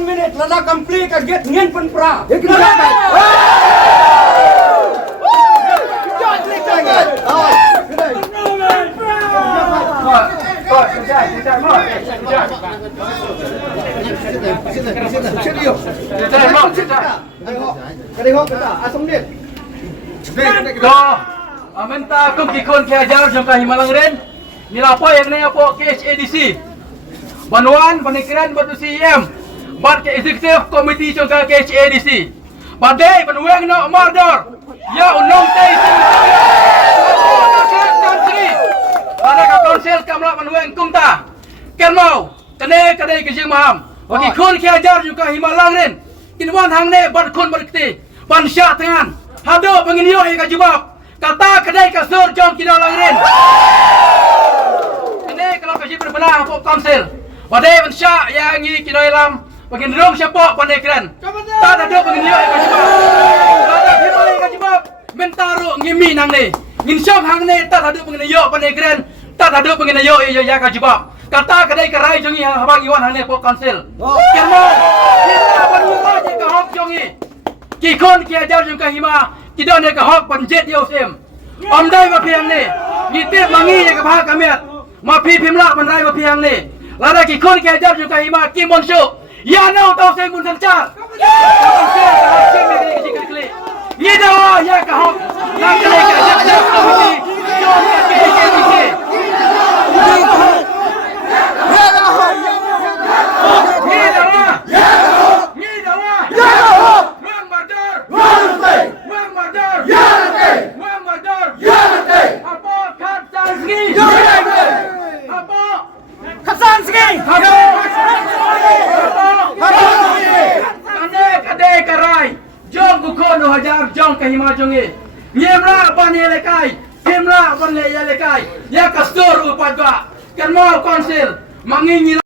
1 minute lala complete kaget ngin pun pra. Minta kung kikon kaya jalan jangka himalang rin. Nilapa yang naya po KHADC. Banuan, panikiran, batu CM. Bat ke executive committee jangka KHADC. Badai, penuang no mardor. Ya unong tay ada ka konsel kamla penuang kumta. Kermau, kadai kejeng maham. Bagi kun kaya jalan jangka himalang rin. Kinwan hang ne bat kun berkti. Ban syak tengan. Hado penginyo yang kajubab. Kata kedai kasur jom kita langrin. Ini kalau kasih berbenah pok konsil. Wadai bensyak yang ini kita dalam bagian drum siapa pandai keren. Tak ada bagian dia yang kasih bab. Tak ada siapa yang kasih bab. Mentaru ngimi nang ni. Ngin syok hang ni tak ada bagian dia pandai keren. Tak ada bagian dia yang kasih bab. Kata kedai kerai jongi habang iwan hang ni pok konsil. Kermo. Kita berdua je kahok jongi. Kikon kia jar jong kahima. Kita ni kahok panjet dia usim. Om dai ma piang ni. Ngitip mangi ye kabah kamiat. Ma pi pimla pandai ma piang ni. Lada ki kon kia jar jong kahima ki monsu. Ya no tau sing mun sancar. Tau sing kahok sing ni kali. Ni dah ya kahok. Nak kali ka jar jong kahima. Jom ke. Jom kahima jongi. Nyemla bani lekai. Himla bani lekai. Ya kastur upadwa. Kan mau konsil. Mangingi